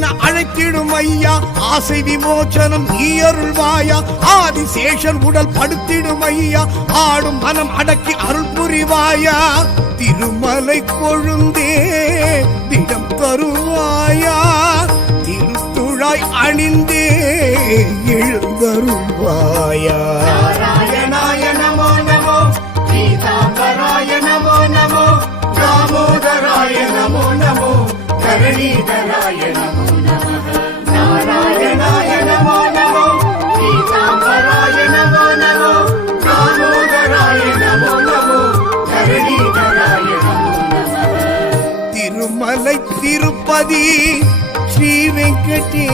என அழைத்திடும் ஐயா. ஆசை விமோச்சனம் நீ அருள்வாயா. ஆதிசேஷன் உடல் படுத்திடும் ஐயா. ஆடும் மனம் அடக்கி அருள் புரிவாயா. திருமலை கொழுந்தே திடம் தருவாயா. திருத்துழாய் அணிந்தே எழுந்தருள்வாயா. நாராயணாய நமோ நமோ, பீதாம்பராய நமோ நமோ, தாமோதராய நமோ நமோ, தரணீதராய நமோ நமः. நாராயணாய நமோ நமோ, பீதாம்பராய நமோ நமோ, தாமோதராய நமோ நமோ, தரணீதராய நமோ நமः. திருமலை திருப்பதி ஸ்ரீ வெங்கடே